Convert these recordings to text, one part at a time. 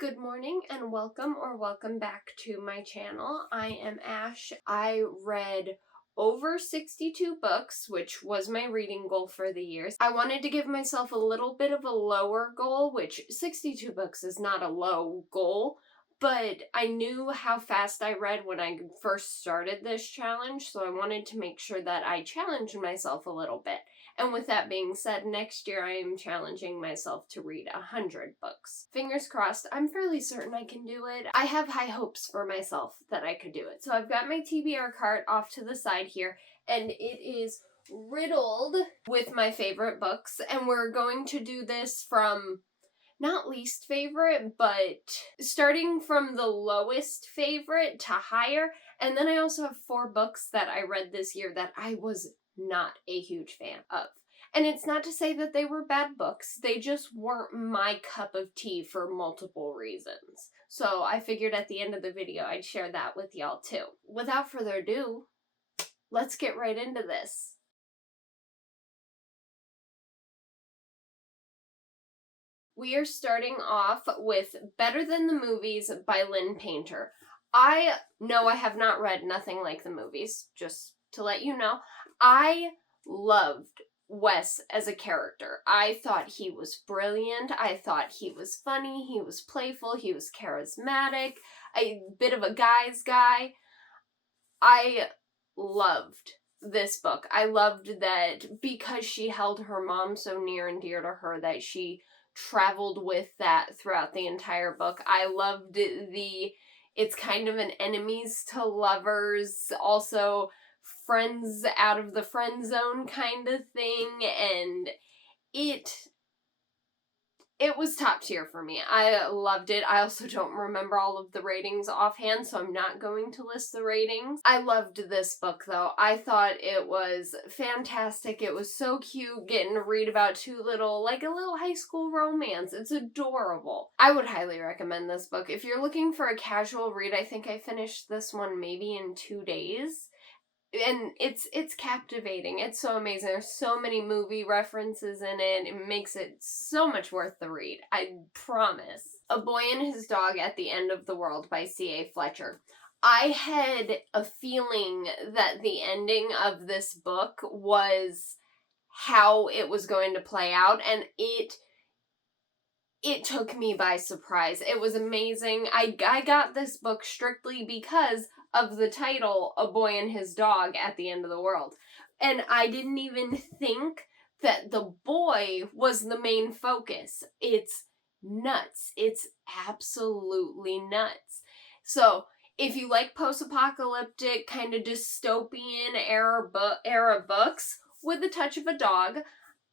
Good morning and welcome back to my channel. I am Ash. I read over 62 books, which was my reading goal for the year. I wanted to give myself a little bit of a lower goal, which 62 books is not a low goal, but I knew how fast I read when I first started this challenge, so I wanted to make sure that I challenged myself a little bit. And with that being said, next year I am challenging myself to read 100 books. Fingers crossed, I'm fairly certain I can do it. I have high hopes for myself that I could do it. So I've got my TBR cart off to the side here, and it is riddled with my favorite books, and we're going to do this from not least favorite, but starting from the lowest favorite to higher. And then I also have 4 books that I read this year that I was not a huge fan of. And it's not to say that they were bad books, they just weren't my cup of tea for multiple reasons. So I figured at the end of the video I'd share that with y'all too. Without further ado, let's get right into this. We are starting off with Better Than the Movies by Lynn Painter. I know I have not read Nothing Like the Movies, just to let you know. I loved Wes as a character. I thought he was brilliant. I thought he was funny. He was playful. He was charismatic. A bit of a guy's guy. I loved this book. I loved that because she held her mom so near and dear to her that she traveled with that throughout the entire book. I loved it's kind of an enemies to lovers, also friends out of the friend zone kind of thing, and it was top tier for me. I loved it. I also don't remember all of the ratings offhand, so I'm not going to list the ratings. I loved this book, though. I thought it was fantastic. It was so cute getting to read about a little high school romance. It's adorable. I would highly recommend this book. If you're looking for a casual read, I think I finished this one maybe in 2 days. And it's captivating. It's so amazing. There's so many movie references in it. It makes it so much worth the read. I promise. A Boy and His Dog at the End of the World by C.A. Fletcher. I had a feeling that the ending of this book was how it was going to play out, and it took me by surprise. It was amazing. I got this book strictly because of the title, A Boy and His Dog at the End of the World. And I didn't even think that the boy was the main focus. It's nuts. It's absolutely nuts. So, if you like post-apocalyptic, kind of dystopian era books with a touch of a dog,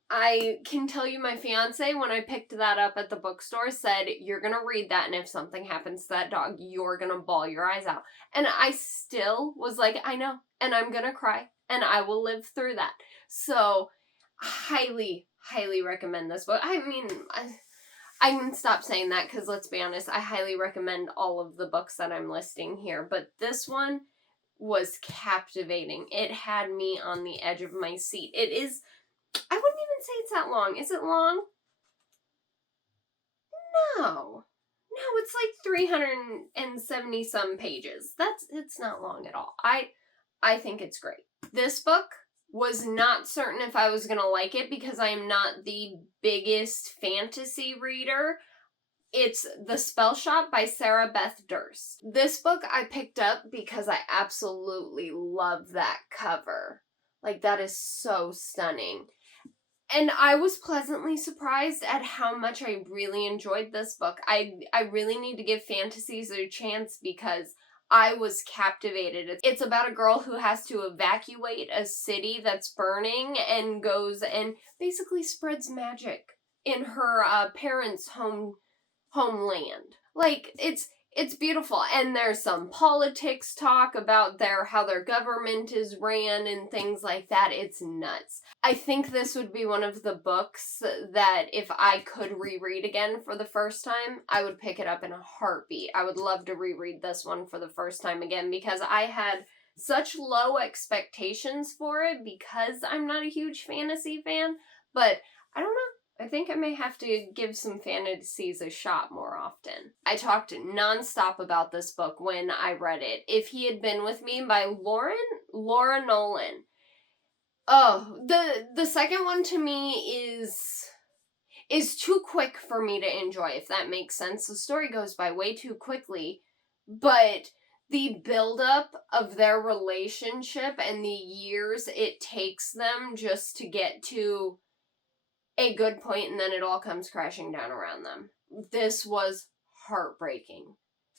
I can tell you my fiance, when I picked that up at the bookstore, said, you're gonna read that, and if something happens to that dog, you're gonna bawl your eyes out. And I still was like, I know, and I'm gonna cry, and I will live through that. So, highly, highly recommend this book. I mean, I can stop saying that, because let's be honest, I highly recommend all of the books that I'm listing here, but this one was captivating. It had me on the edge of my seat. It is... I wouldn't even say it's that long. Is it long? No. No, it's like 370 some pages. It's not long at all. I think it's great. This book was not certain if I was going to like it because I am not the biggest fantasy reader. It's The Spell Shop by Sarah Beth Durst. This book I picked up because I absolutely love that cover. Like, that is so stunning. And I was pleasantly surprised at how much I really enjoyed this book. I really need to give fantasies a chance because I was captivated. It's about a girl who has to evacuate a city that's burning and goes and basically spreads magic in her parents' homeland. Like, it's beautiful, and there's some politics talk about how their government is ran and things like that. It's nuts. I think this would be one of the books that if I could reread again for the first time, I would pick it up in a heartbeat. I would love to reread this one for the first time again because I had such low expectations for it because I'm not a huge fantasy fan, but I don't know. I think I may have to give some fantasies a shot more often. I talked nonstop about this book when I read it. If He Had Been With Me by Laura Nolan. Oh, the second one to me is too quick for me to enjoy, if that makes sense. The story goes by way too quickly, but the buildup of their relationship and the years it takes them just to get to a good point, and then it all comes crashing down around them. This was heartbreaking.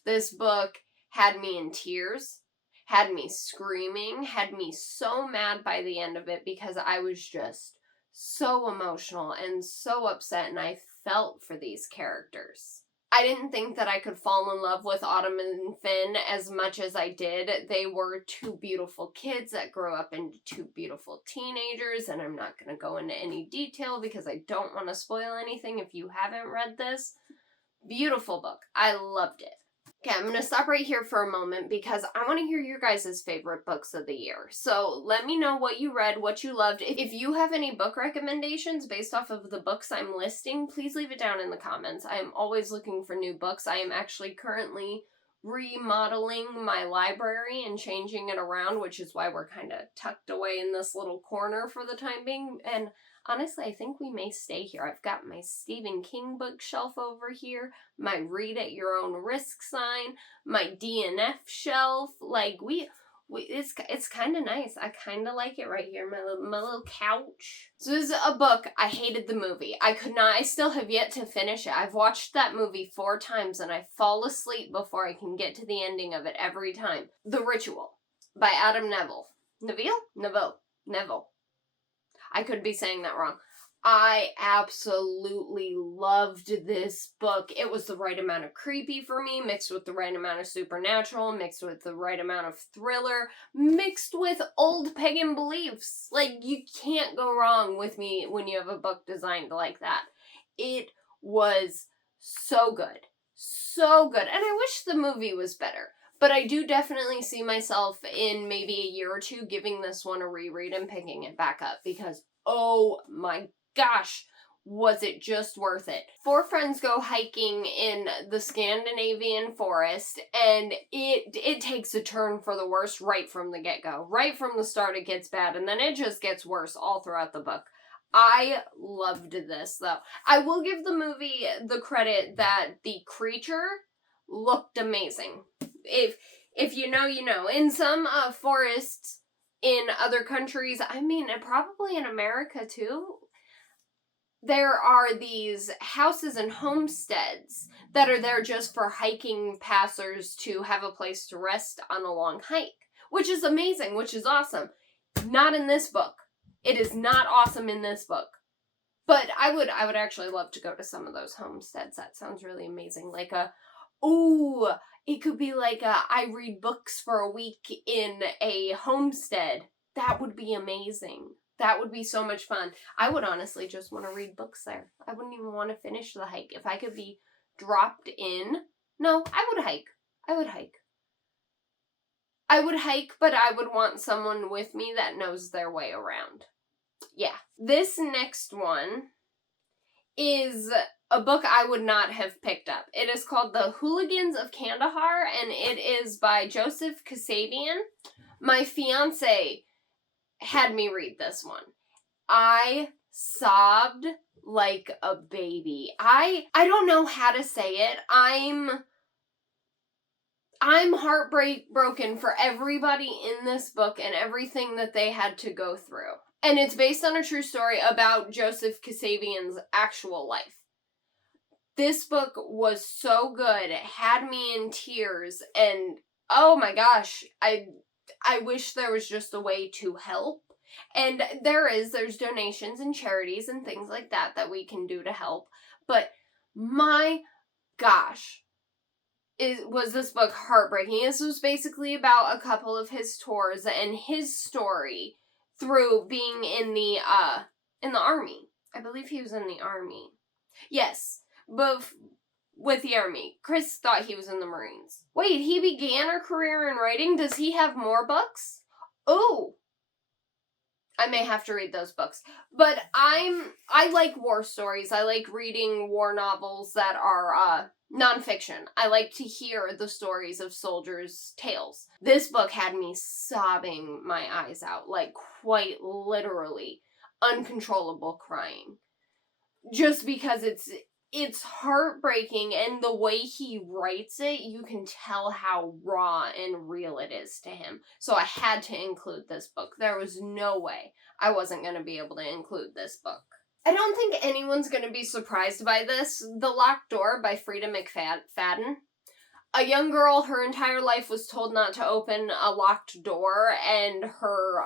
This book had me in tears, had me screaming, had me so mad by the end of it because I was just so emotional and so upset, and I felt for these characters. I didn't think that I could fall in love with Autumn and Finn as much as I did. They were two beautiful kids that grew up into two beautiful teenagers, and I'm not going to go into any detail because I don't want to spoil anything if you haven't read this. Beautiful book. I loved it. Okay, I'm going to stop right here for a moment because I want to hear your guys' favorite books of the year. So let me know what you read, what you loved. If you have any book recommendations based off of the books I'm listing, please leave it down in the comments. I am always looking for new books. I am actually currently remodeling my library and changing it around, which is why we're kind of tucked away in this little corner for the time being. And honestly, I think we may stay here. I've got my Stephen King bookshelf over here, my read at your own risk sign, my DNF shelf. Like, it's kind of nice. I kind of like it right here, my little couch. So this is a book. I hated the movie. I still have yet to finish it. I've watched that movie 4 times and I fall asleep before I can get to the ending of it every time. The Ritual by Adam Neville. Neville. I could be saying that wrong. I absolutely loved this book. It was the right amount of creepy for me, mixed with the right amount of supernatural, mixed with the right amount of thriller, mixed with old pagan beliefs. Like, you can't go wrong with me when you have a book designed like that. It was so good. So good. And I wish the movie was better. But I do definitely see myself in maybe a year or two giving this one a reread and picking it back up because, oh my gosh, was it just worth it. 4 friends go hiking in the Scandinavian forest, and it takes a turn for the worse right from the get-go. Right from the start it gets bad, and then it just gets worse all throughout the book. I loved this, though. I will give the movie the credit that the creature looked amazing. If you know, you know. In some forests in other countries, I mean, probably in America too, there are these houses and homesteads that are there just for hiking passers to have a place to rest on a long hike, which is amazing, which is awesome. Not in this book. It is not awesome in this book. But I would actually love to go to some of those homesteads. That sounds really amazing. Like it could be like I read books for a week in a homestead. That would be amazing. That would be so much fun. I would honestly just want to read books there. I wouldn't even want to finish the hike. If I could be dropped in, no, I would hike. I would hike, but I would want someone with me that knows their way around. Yeah. This next one is a book I would not have picked up. It is called The Hooligans of Kandahar, and it is by Joseph Kasabian. My fiance had me read this one. I sobbed like a baby. I don't know how to say it. I'm heartbroken for everybody in this book and everything that they had to go through. And it's based on a true story about Joseph Kasabian's actual life. This book was so good. It had me in tears, and oh my gosh, I wish there was just a way to help. And there's donations and charities and things like that we can do to help. But my gosh, was this book heartbreaking. This was basically about a couple of his tours and his story through being in the army. I believe he was in the army. Yes, but with the army. Chris thought he was in the Marines. Wait, he began a career in writing? Does he have more books? Oh, I may have to read those books. But I like war stories. I like reading war novels that are nonfiction. I like to hear the stories of soldiers' tales. This book had me sobbing my eyes out, like quite literally uncontrollable crying. Just because it's heartbreaking, and the way he writes it, you can tell how raw and real it is to him. So I had to include this book. There was no way I wasn't going to be able to include this book. I don't think anyone's going to be surprised by this. The Locked Door by Frida McFadden. A young girl, her entire life was told not to open a locked door, and her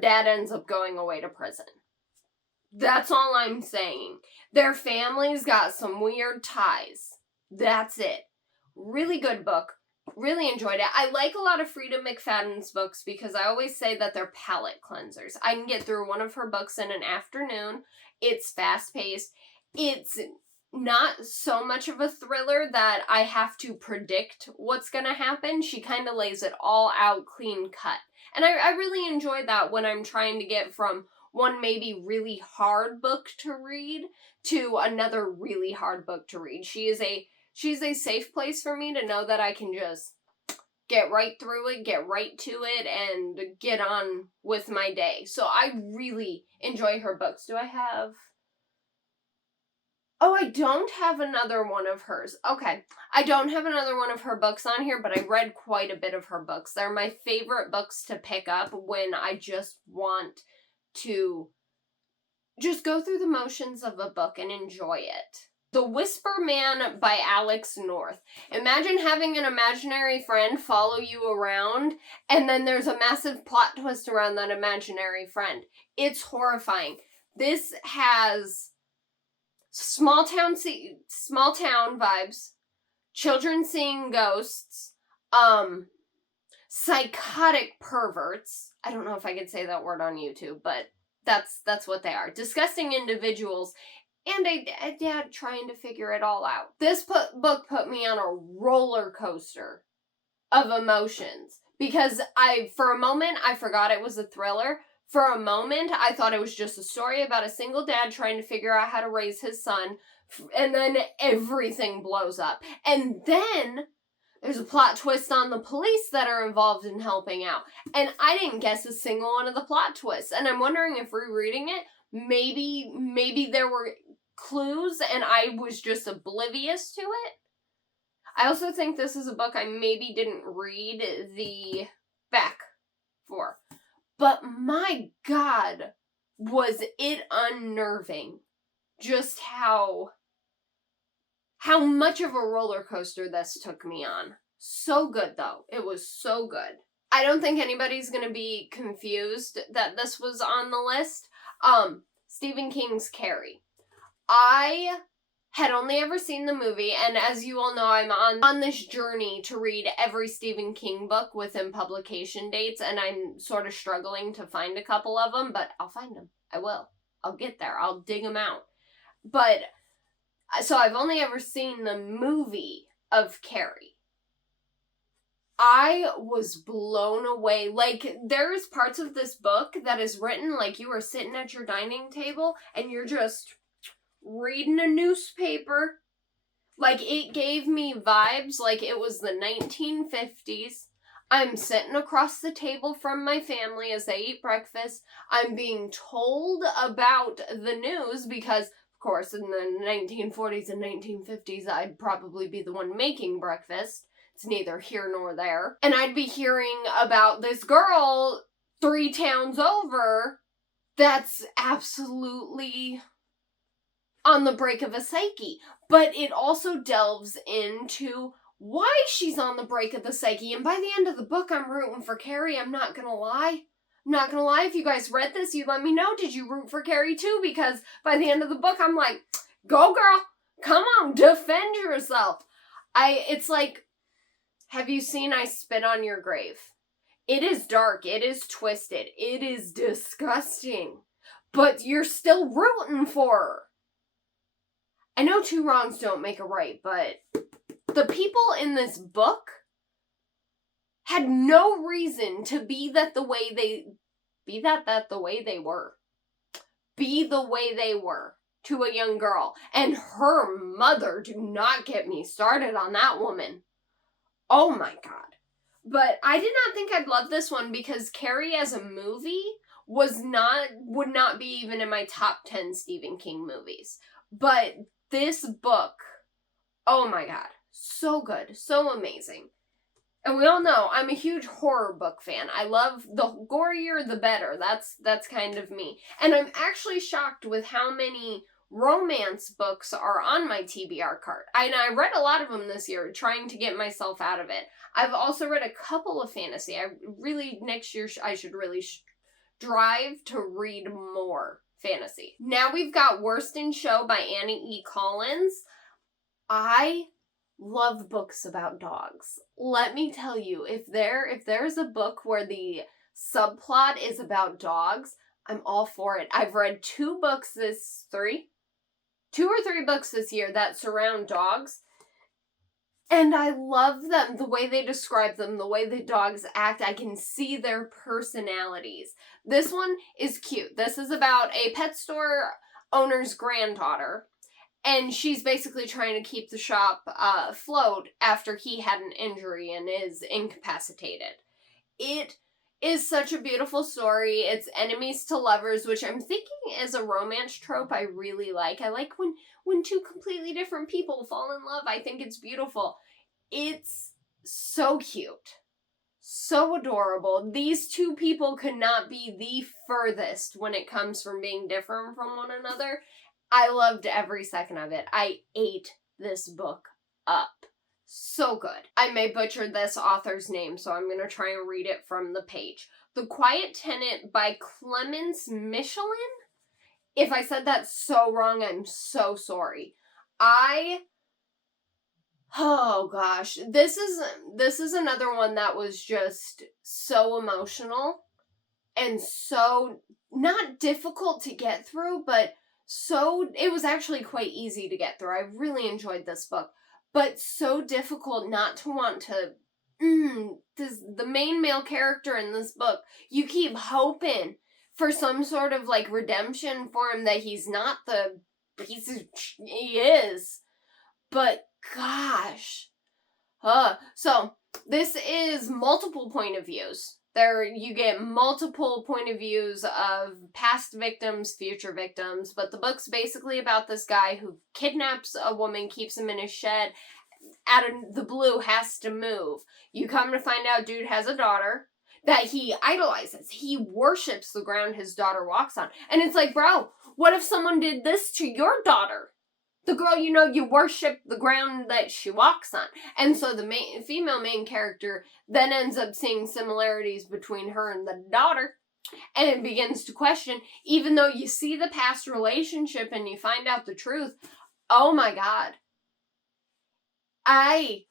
dad ends up going away to prison. That's all I'm saying. Their families got some weird ties. That's it. Really good book. Really enjoyed it. I like a lot of Frida McFadden's books because I always say that they're palate cleansers. I can get through one of her books in an afternoon. It's fast-paced. It's not so much of a thriller that I have to predict what's going to happen. She kind of lays it all out clean cut. And I really enjoy that when I'm trying to get from one maybe really hard book to read to another really hard book to read. She's a safe place for me to know that I can just get right through it, get right to it, and get on with my day. So I really enjoy her books. Do I have... Oh, I don't have another one of hers. Okay, I don't have another one of her books on here, but I read quite a bit of her books. They're my favorite books to pick up when I just want to just go through the motions of a book and enjoy it. The Whisper Man by Alex North. Imagine having an imaginary friend follow you around, and then there's a massive plot twist around that imaginary friend. It's horrifying. This has small town vibes, children seeing ghosts, psychotic perverts. I don't know if I could say that word on YouTube, but that's what they are. Disgusting individuals, and a dad trying to figure it all out. This book put me on a roller coaster of emotions, because for a moment, I forgot it was a thriller. For a moment, I thought it was just a story about a single dad trying to figure out how to raise his son, and then everything blows up. And then there's a plot twist on the police that are involved in helping out. And I didn't guess a single one of the plot twists. And I'm wondering if rereading it, maybe there were clues and I was just oblivious to it. I also think this is a book I maybe didn't read the back for. But my God, was it unnerving just how much of a roller coaster this took me on. So good, though. It was so good. I don't think anybody's going to be confused that this was on the list. Stephen King's Carrie. I had only ever seen the movie, and as you all know, I'm on this journey to read every Stephen King book within publication dates, and I'm sort of struggling to find a couple of them, but I'll find them. I will. I'll get there. I'll dig them out. But, so I've only ever seen the movie of Carrie. I was blown away. Like, there's parts of this book that is written like you are sitting at your dining table, and you're just reading a newspaper. Like, it gave me vibes like it was the 1950s. I'm sitting across the table from my family as they eat breakfast. I'm being told about the news because, of course, in the 1940s and 1950s, I'd probably be the one making breakfast. It's neither here nor there. And I'd be hearing about this girl 3 towns over that's absolutely on the brink of a psyche. But it also delves into why she's on the brink of the psyche. And by the end of the book, I'm rooting for Carrie. I'm not gonna lie. I'm not gonna lie. If you guys read this, you let me know. Did you root for Carrie too? Because by the end of the book, I'm like, go girl. Come on, defend yourself. It's like, have you seen I Spit on Your Grave? It is dark. It is twisted. It is disgusting. But you're still rooting for her. I know 2 wrongs don't make a right, but the people in this book had no reason to be the way be that the way they were. Be the way they were to a young girl. And her mother, do not get me started on that woman. Oh my god. But I did not think I'd love this one because Carrie as a movie would not be even in my top 10 Stephen King movies. But this book, oh my god, so good, so amazing. And we all know I'm a huge horror book fan. I love the gorier the better. That's kind of me. And I'm actually shocked with how many romance books are on my TBR cart. I read a lot of them this year, trying to get myself out of it. I've also read a couple of fantasy. Next year I should really strive to read more fantasy. Now we've got Worst in Show by Annie E. Collins. I love books about dogs. Let me tell you, if there's a book where the subplot is about dogs, I'm all for it. I've read two or three books this year that surround dogs, and I love them, the way they describe them, the way the dogs act. I can see their personalities. This one is cute. This is about a pet store owner's granddaughter, and she's basically trying to keep the shop afloat after he had an injury and is incapacitated. It is such a beautiful story. It's enemies to lovers, which I'm thinking is a romance trope I really like. I like when two completely different people fall in love. I think it's beautiful. It's so cute. So adorable. These two people could not be the furthest when it comes from being different from one another. I loved every second of it. I ate this book up. So good. I may butcher this author's name, so I'm going to try and read it from the page. The Quiet Tenant by Clemence Michelin? If I said that so wrong, I'm so sorry. Oh gosh. This is another one that was just so emotional and so not difficult to get through, but it was actually quite easy to get through. I really enjoyed this book, but so difficult not to want to. The main male character in this book, you keep hoping for some sort of like redemption for him, that he's not the piece of he is. But gosh, so this is multiple point of views. There, you get multiple point of views of past victims, future victims, but the book's basically about this guy who kidnaps a woman, keeps him in his shed, out of the blue has to move. You come to find out dude has a daughter that he idolizes. He worships the ground his daughter walks on. And it's like, bro, what if someone did this to your daughter? The girl, you worship the ground that she walks on. And so the female main character then ends up seeing similarities between her and the daughter. And it begins to question, even though you see the past relationship and you find out the truth, oh my god. I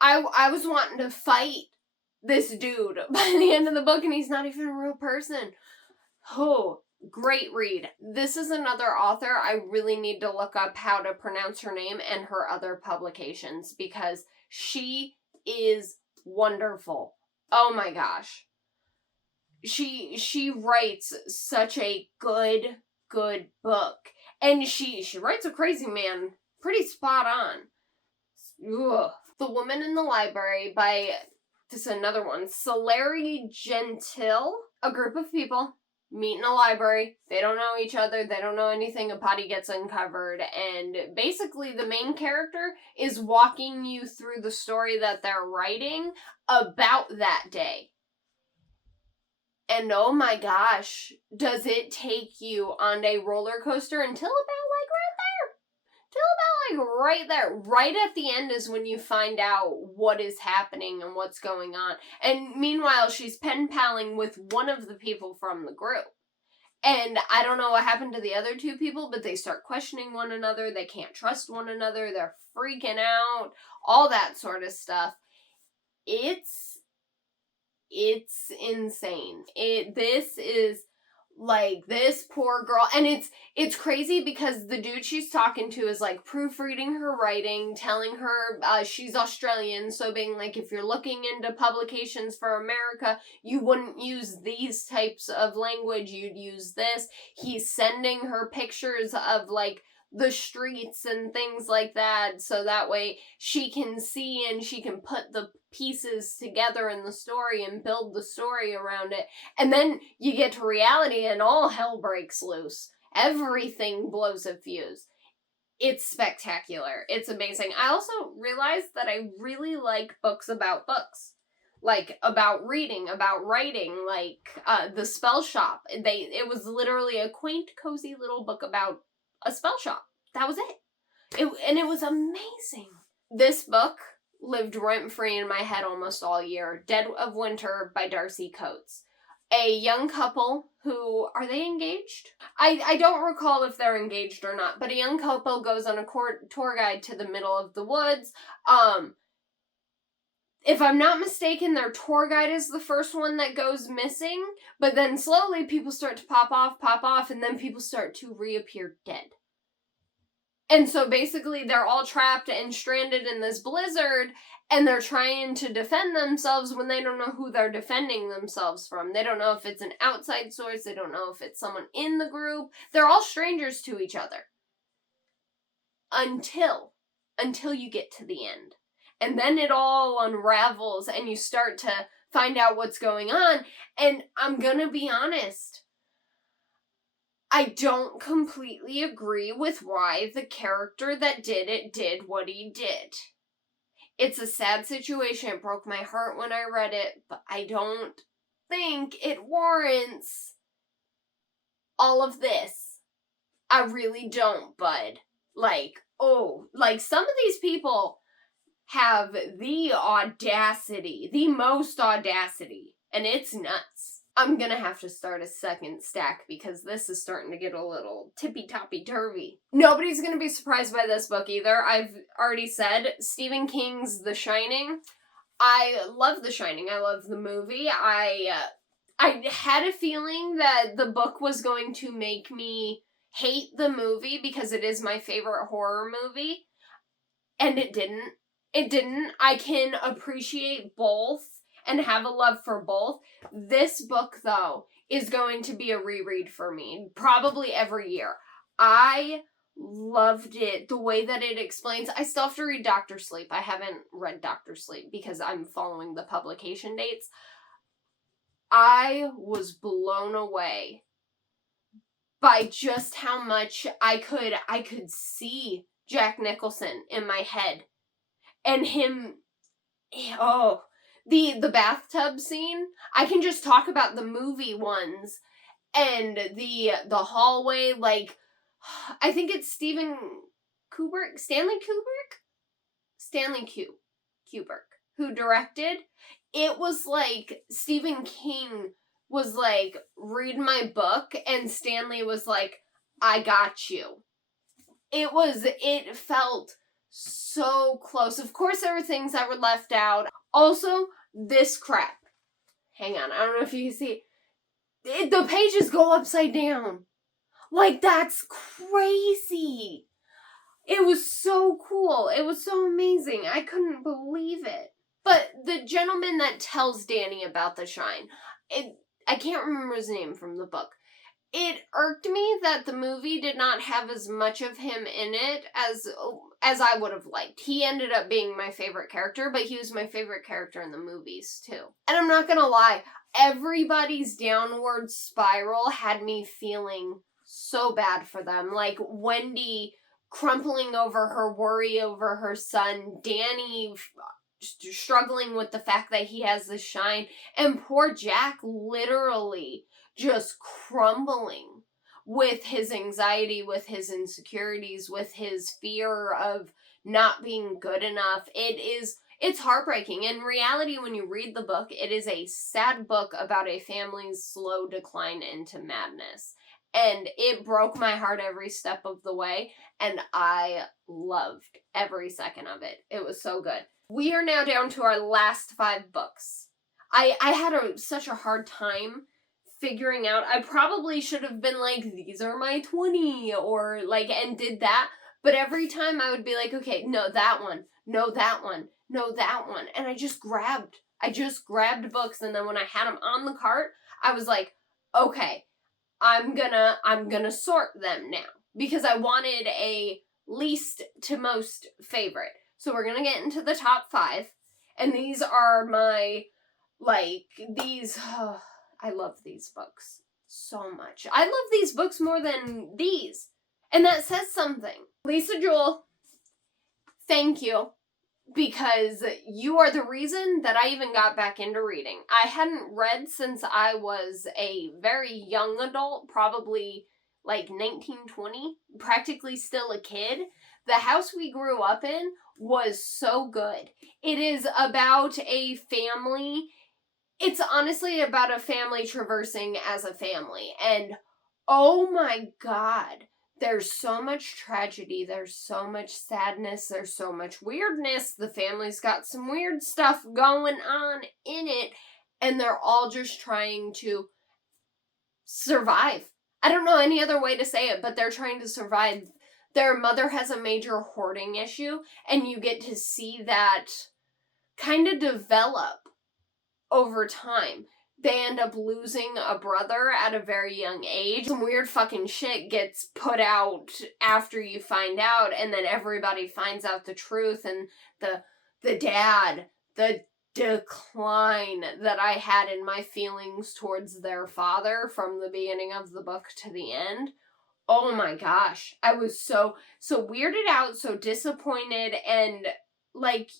was wanting to fight this dude by the end of the book, and he's not even a real person. Oh, great read. This is another author. I really need to look up how to pronounce her name and her other publications, because she is wonderful. Oh my gosh. She writes such a good book. And she writes a crazy man pretty spot on. Ugh. The Woman in the Library by, this is another one, Celeri Gentile. A group of people meet in a library. They don't know each other. They don't know anything. A body gets uncovered. And basically the main character is walking you through the story that they're writing about that day. And oh my gosh, does it take you on a roller coaster until about right there. Right at the end is when you find out what is happening and what's going on. And meanwhile, she's pen paling with one of the people from the group. And I don't know what happened to the other two people, but they start questioning one another. They can't trust one another. They're freaking out. All that sort of stuff. It's insane. This is Like, this poor girl, and it's crazy because the dude she's talking to is, like, proofreading her writing, telling her she's Australian, so being like, if you're looking into publications for America, you wouldn't use these types of language, you'd use this. He's sending her pictures of, like, the streets and things like that, so that way she can see and she can put the pieces together in the story and build the story around it. And then you get to reality and all hell breaks loose. Everything blows a fuse. It's spectacular. It's amazing. I also realized that I really like books about books. Like, about reading, about writing, like, The Spell Shop. It was literally a quaint, cozy little book about a spell shop. That was it. And it was amazing. This book lived rent-free in my head almost all year. Dead of Winter by Darcy Coates. A young couple who, are they engaged? I don't recall if they're engaged or not, but a young couple goes on a tour guide to the middle of the woods. If I'm not mistaken, their tour guide is the first one that goes missing, but then slowly people start to pop off, and then people start to reappear dead. And so basically they're all trapped and stranded in this blizzard, and they're trying to defend themselves when they don't know who they're defending themselves from. They don't know if it's an outside source, they don't know if it's someone in the group. They're all strangers to each other. Until you get to the end. And then it all unravels and you start to find out what's going on. And I'm gonna be honest, I don't completely agree with why the character that did it did what he did. It's a sad situation. It broke my heart when I read it, but I don't think it warrants all of this. I really don't, bud. Like, some of these people have the audacity, the most audacity, and it's nuts. I'm gonna have to start a second stack because this is starting to get a little tippy-toppy-turvy. Nobody's gonna be surprised by this book either. I've already said Stephen King's The Shining. I love The Shining. I love the movie. I had a feeling that the book was going to make me hate the movie because it is my favorite horror movie, and it didn't. It didn't. I can appreciate both and have a love for both. This book, though, is going to be a reread for me, probably every year. I loved it, the way that it explains. I still have to read Dr. Sleep. I haven't read Dr. Sleep because I'm following the publication dates. I was blown away by just how much I could see Jack Nicholson in my head. And him, the bathtub scene, I can just talk about the movie ones, and the hallway, like, I think it's Stanley Kubrick, who directed. It was like Stephen King was like, read my book, and Stanley was like, I got you. It felt so close. Of course, there were things that were left out. Also, this crap. Hang on, I don't know if you can see it. The pages go upside down. Like, that's crazy. It was so cool. It was so amazing. I couldn't believe it. But the gentleman that tells Danny about the Shine, I can't remember his name from the book. It irked me that the movie did not have as much of him in it as I would have liked. He ended up being my favorite character, but he was my favorite character in the movies too. And I'm not gonna lie, everybody's downward spiral had me feeling so bad for them. Like Wendy crumpling over her worry over her son, Danny struggling with the fact that he has the Shine, and poor Jack literally just crumbling with his anxiety, with his insecurities, with his fear of not being good enough. It's heartbreaking. In reality, when you read the book, it is a sad book about a family's slow decline into madness. And it broke my heart every step of the way, and I loved every second of it. It was so good. We are now down to our last 5 books. I had such a hard time figuring out, I probably should have been like, these are my 20, or like, and did that. But every time I would be like, okay, no, that one, no, that one, no, that one. And I just grabbed books. And then when I had them on the cart, I was like, okay, I'm gonna sort them now. Because I wanted a least to most favorite. So we're gonna get into the top 5. And these are my, like, these, oh, I love these books so much. I love these books more than these. And that says something. Lisa Jewell, thank you. Because you are the reason that I even got back into reading. I hadn't read since I was a very young adult, probably like 19, 20, practically still a kid. The house we grew up in was so good. It is about a family. It's honestly about a family traversing as a family. And oh my God, there's so much tragedy, there's so much sadness, there's so much weirdness. The family's got some weird stuff going on in it, and they're all just trying to survive. I don't know any other way to say it, but they're trying to survive. Their mother has a major hoarding issue, and you get to see that kind of develop over time. They end up losing a brother at a very young age. Some weird fucking shit gets put out after you find out, and then everybody finds out the truth, and the dad, the decline that I had in my feelings towards their father from the beginning of the book to the end. Oh my gosh. I was so weirded out, so disappointed, and like,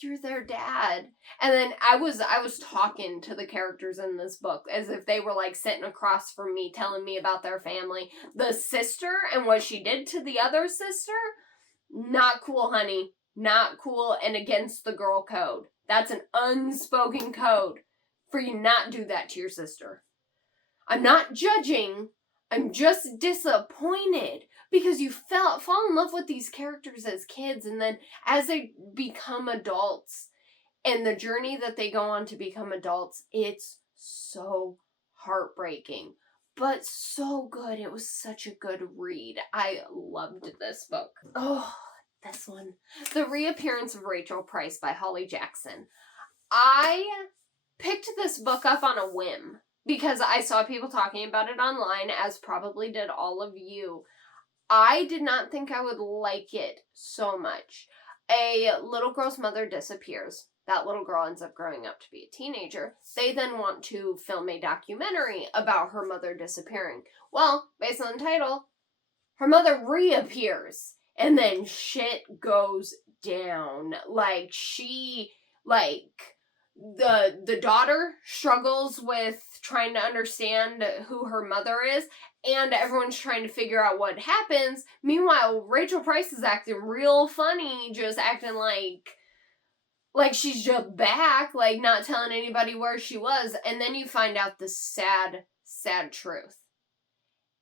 you're their dad. And then I was talking to the characters in this book as if they were like sitting across from me telling me about their family. The sister and what she did to the other sister, not cool, honey. Not cool, and against the girl code. That's an unspoken code for you not do that to your sister. I'm not judging. I'm just disappointed because you fall in love with these characters as kids, and then as they become adults and the journey that they go on to become adults, it's so heartbreaking, but so good. It was such a good read. I loved this book. Oh, this one. The Reappearance of Rachel Price by Holly Jackson. I picked this book up on a whim because I saw people talking about it online, as probably did all of you. I did not think I would like it so much. A little girl's mother disappears. That little girl ends up growing up to be a teenager. They then want to film a documentary about her mother disappearing. Well, based on the title, her mother reappears. And then shit goes down. Like, the daughter struggles with trying to understand who her mother is, and everyone's trying to figure out what happens. Meanwhile, Rachel Price is acting real funny, just acting like she's just back, like not telling anybody where she was, and then you find out the sad, sad truth.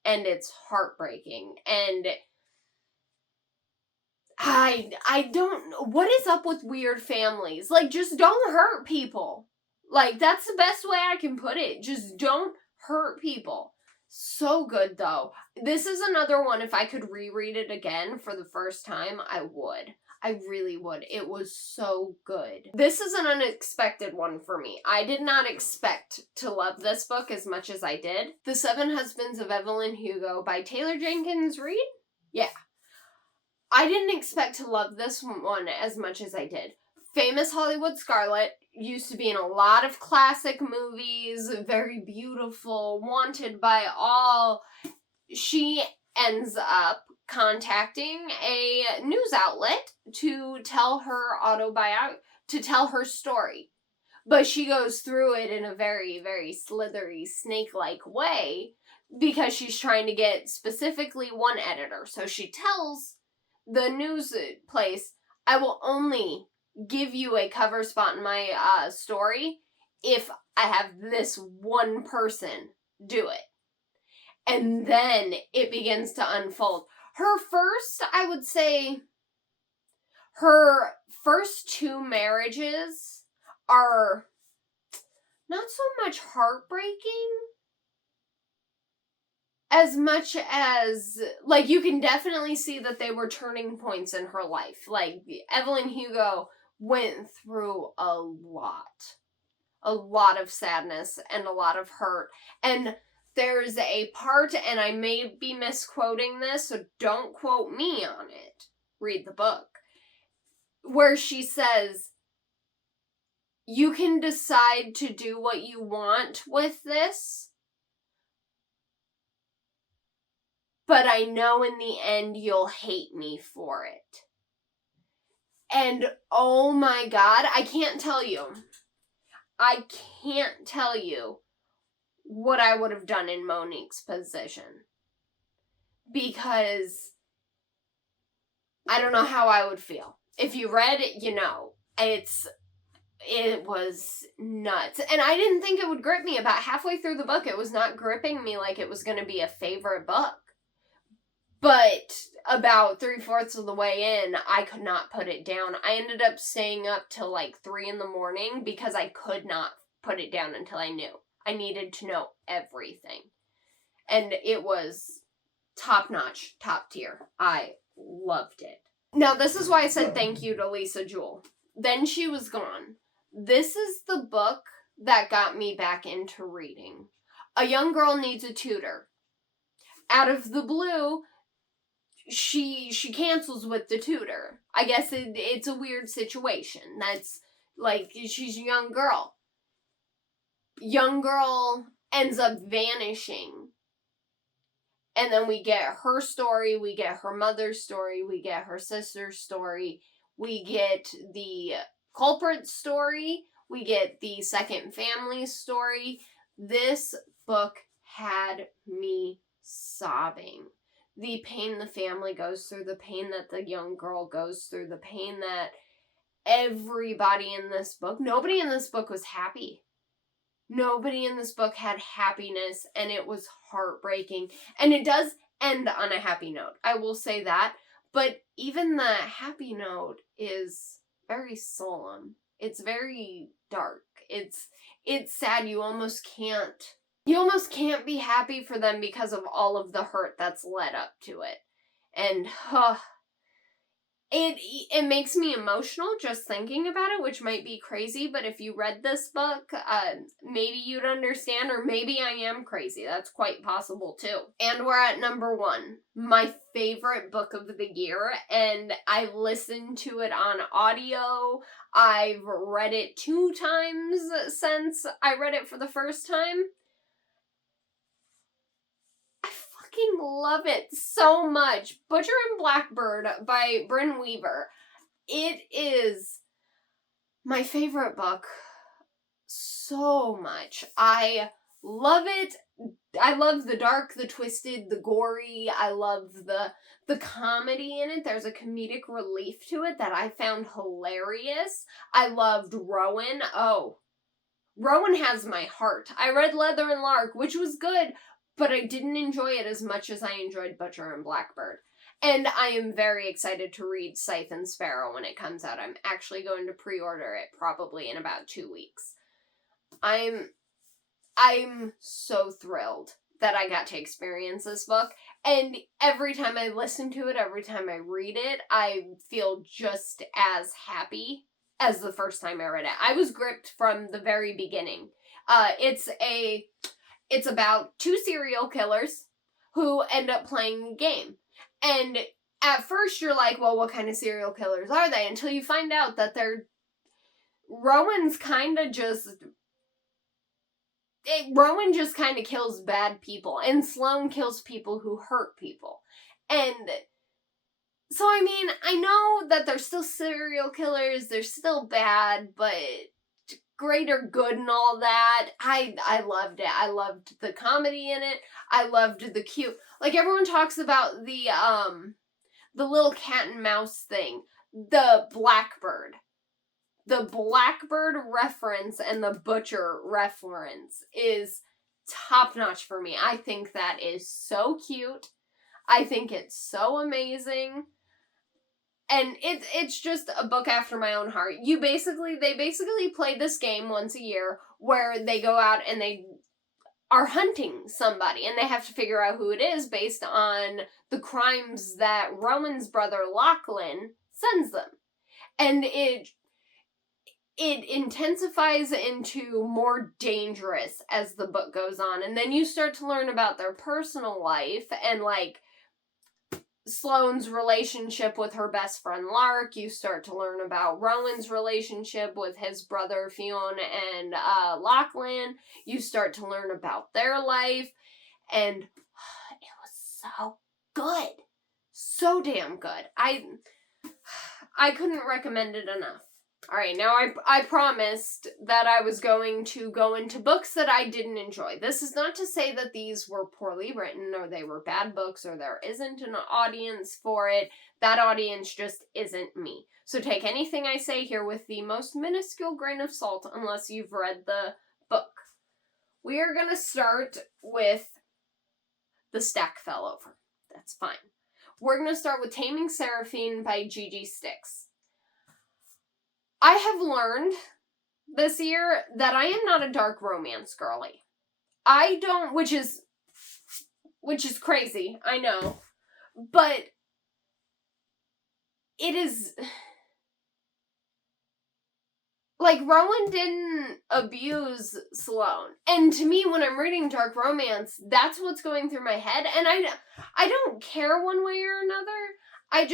And it's heartbreaking, and I don't know. What is up with weird families? Like, just don't hurt people. Like, that's the best way I can put it. Just don't hurt people. So good, though. This is another one, if I could reread it again for the first time, I would. I really would. It was so good. This is an unexpected one for me. I did not expect to love this book as much as I did. The Seven Husbands of Evelyn Hugo by Taylor Jenkins Reid? Yeah. I didn't expect to love this one as much as I did. Famous Hollywood Scarlet, used to be in a lot of classic movies, very beautiful, wanted by all. She ends up contacting a news outlet to tell her to tell her story. But she goes through it in a very, very slithery, snake-like way because she's trying to get specifically one editor. So she tells the news place, I will only give you a cover spot in my story if I have this one person do it. And then it begins to unfold. Her first 2 marriages are not so much heartbreaking, as much as, like, you can definitely see that they were turning points in her life. Like, Evelyn Hugo went through a lot of sadness and a lot of hurt. And there's a part, and I may be misquoting this, so don't quote me on it. Read the book. Where she says, you can decide to do what you want with this, but I know in the end you'll hate me for it. And oh my God, I can't tell you what I would have done in Monique's position. Because I don't know how I would feel. If you read it, you know. It was nuts. And I didn't think it would grip me. About halfway through the book, it was not gripping me like it was going to be a favorite book. But about 3/4 of the way in, I could not put it down. I ended up staying up till like 3 a.m. because I could not put it down until I knew. I needed to know everything. And it was top notch, top tier. I loved it. Now, this is why I said thank you to Lisa Jewell. Then she was gone. This is the book that got me back into reading. A young girl needs a tutor. Out of the blue, she cancels with the tutor. I guess it's a weird situation. That's like, she's a young girl. Young girl ends up vanishing. And then we get her story, we get her mother's story, we get her sister's story, we get the culprit's story, we get the second family's story. This book had me sobbing. The pain the family goes through, the pain that the young girl goes through, the pain that everybody in this book, nobody in this book was happy. Nobody in this book had happiness, and it was heartbreaking. And it does end on a happy note, I will say that. But even the happy note is very solemn. It's very dark. It's sad. You almost can't be happy for them because of all of the hurt that's led up to it. And it makes me emotional just thinking about it, which might be crazy, but if you read this book, maybe you'd understand, or maybe I am crazy. That's quite possible too. And we're at number 1, my favorite book of the year, and I listened to it on audio. I've read it 2 times since I read it for the first time. Love it so much. Butcher and Blackbird by Brynne Weaver. It is my favorite book so much. I love it. I love the dark, the twisted, the gory. I love the comedy in it. There's a comedic relief to it that I found hilarious. I loved Rowan. Oh, Rowan has my heart. I read Leather and Lark, which was good, but I didn't enjoy it as much as I enjoyed Butcher and Blackbird. And I am very excited to read Scythe and Sparrow when it comes out. I'm actually going to pre-order it probably in about 2 weeks. I'm so thrilled that I got to experience this book. And every time I listen to it, every time I read it, I feel just as happy as the first time I read it. I was gripped from the very beginning. It's about 2 serial killers who end up playing a game. And at first you're like, well, what kind of serial killers are they? Until you find out that Rowan just kind of kills bad people. And Sloane kills people who hurt people. And so, I mean, I know that they're still serial killers. They're still bad, but greater good and all that. I loved it. I loved the comedy in it. I loved the cute, like, everyone talks about the little cat and mouse thing, the Blackbird reference and the Butcher reference is top notch for me. I think that is so cute. I think it's so amazing. And it's just a book after my own heart. They basically play this game once a year where they go out and they are hunting somebody, and they have to figure out who it is based on the crimes that Rowan's brother Lachlan sends them. And it intensifies into more dangerous as the book goes on, and then you start to learn about their personal life, and like Sloane's relationship with her best friend Lark. You start to learn about Rowan's relationship with his brother Fionn and Lachlan. You start to learn about their life, and it was so good. So damn good. I couldn't recommend it enough. Alright, now I promised that I was going to go into books that I didn't enjoy. This is not to say that these were poorly written, or they were bad books, or there isn't an audience for it. That audience just isn't me. So take anything I say here with the most minuscule grain of salt, unless you've read the book. We are going to start with The Stack Fell Over. That's fine. We're going to start with Taming Seraphine by Gigi Stix. I have learned this year that I am not a dark romance girly. I don't, which is crazy, I know. But it is, like, Rowan didn't abuse Sloane. And to me, when I'm reading dark romance, that's what's going through my head. And I don't care one way or another. I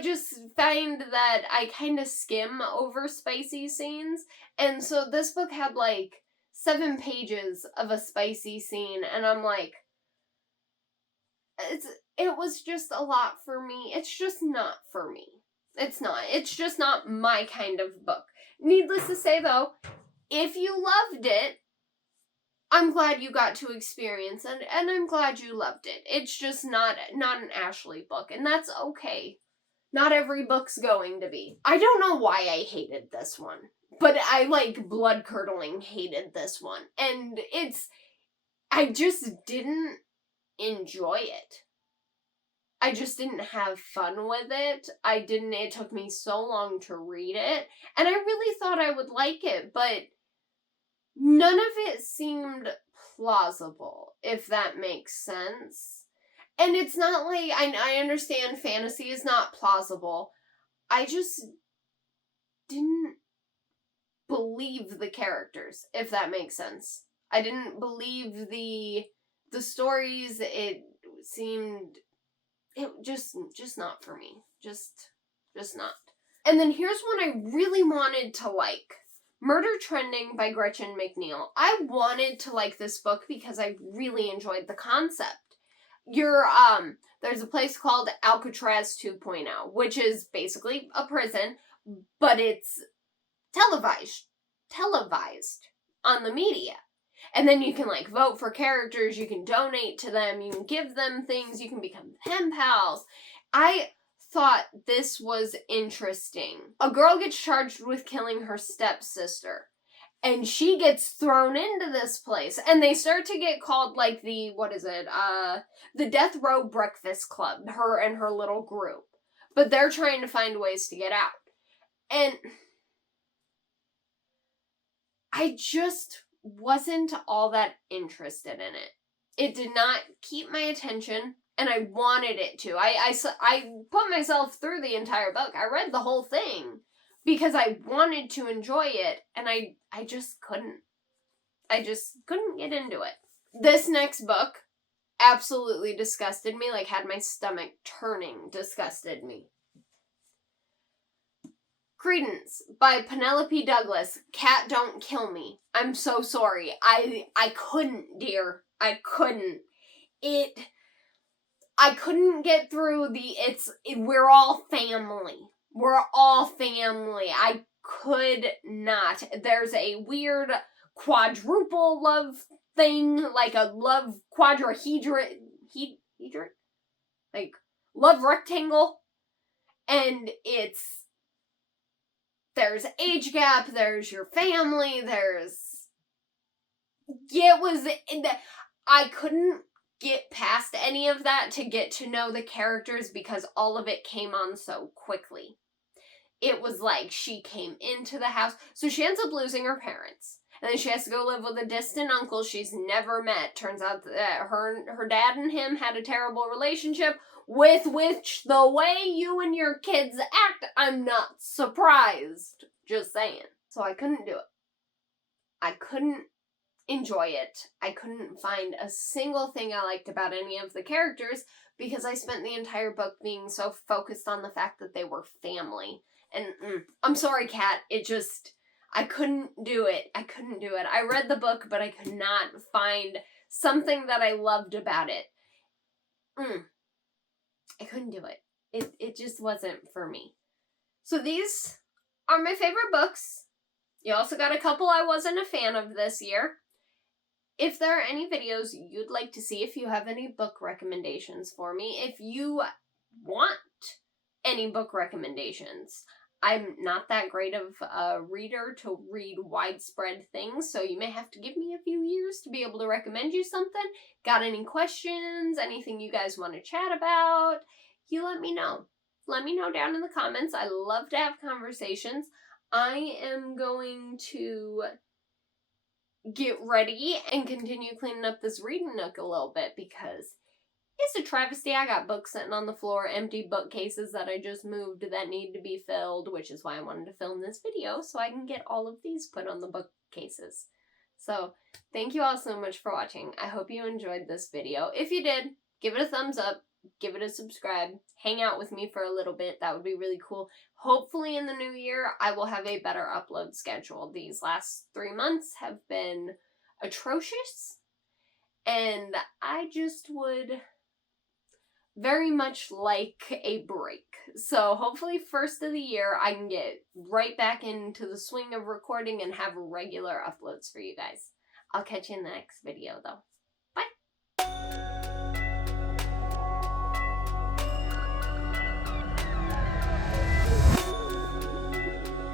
just find that I kind of skim over spicy scenes. And so this book had like 7 pages of a spicy scene, and I'm like, it was just a lot for me. It's just not for me. It's not. It's just not my kind of book. Needless to say, though, if you loved it, I'm glad you got to experience it, and I'm glad you loved it. It's just not an Ashley book, and that's okay. Not every book's going to be. I don't know why I hated this one, but I, like, blood-curdling hated this one. And I just didn't enjoy it. I just didn't have fun with it. It took me so long to read it, and I really thought I would like it, but none of it seemed plausible, if that makes sense. And it's not like, I understand fantasy is not plausible. I just didn't believe the characters, if that makes sense. I didn't believe the stories. It just not for me. Just not. And then here's one I really wanted to like. Murder Trending by Gretchen McNeil. I wanted to like this book because I really enjoyed the concept. There's a place called Alcatraz 2.0, which is basically a prison, but it's televised on the media. And then you can, like, vote for characters, you can donate to them, you can give them things, you can become pen pals. I thought this was interesting. A girl gets charged with killing her stepsister, and she gets thrown into this place, and they start to get called, like, the Death Row Breakfast Club, her and her little group. But they're trying to find ways to get out. And I just wasn't all that interested in it. It did not keep my attention, and I wanted it to. I put myself through the entire book. I read the whole thing because I wanted to enjoy it, and I just couldn't. I just couldn't get into it. This next book absolutely disgusted me, like had my stomach turning, disgusted me. Credence by Penelope Douglas. Cat, Don't Kill Me. I'm so sorry. I couldn't, dear. I couldn't. I couldn't get through we're all family. We're all family. I could not. There's a weird quadruple love thing, like a love quadrahedron, like love rectangle, and there's age gap, there's your family, I couldn't get past any of that to get to know the characters because all of it came on so quickly. It was like she came into the house, so she ends up losing her parents, And then she has to go live with a distant uncle she's never met. Turns out that her dad and him had a terrible relationship, with which the way you and your kids act, I'm not surprised. Just saying. So I couldn't do it. I couldn't enjoy it. I couldn't find a single thing I liked about any of the characters because I spent the entire book being so focused on the fact that they were family. And I'm sorry, Kat, I couldn't do it. I couldn't do it. I read the book, but I could not find something that I loved about it. I couldn't do it. It just wasn't for me. So these are my favorite books. You also got a couple I wasn't a fan of this year. If there are any videos you'd like to see, if you have any book recommendations for me, if you want any book recommendations, I'm not that great of a reader to read widespread things, so you may have to give me a few years to be able to recommend you something. Got any questions, anything you guys want to chat about, you let me know. Let me know down in the comments. I love to have conversations. I am going to get ready and continue cleaning up this reading nook a little bit because it's a travesty. I got books sitting on the floor, empty bookcases that I just moved that need to be filled, which is why I wanted to film this video so I can get all of these put on the bookcases. So thank you all so much for watching. I hope you enjoyed this video. If you did, give it a thumbs up, give it a subscribe, hang out with me for a little bit. That would be really cool. Hopefully in the new year, I will have a better upload schedule. These last 3 months have been atrocious, and I just would very much like a break. So hopefully first of the year, I can get right back into the swing of recording and have regular uploads for you guys. I'll catch you in the next video though.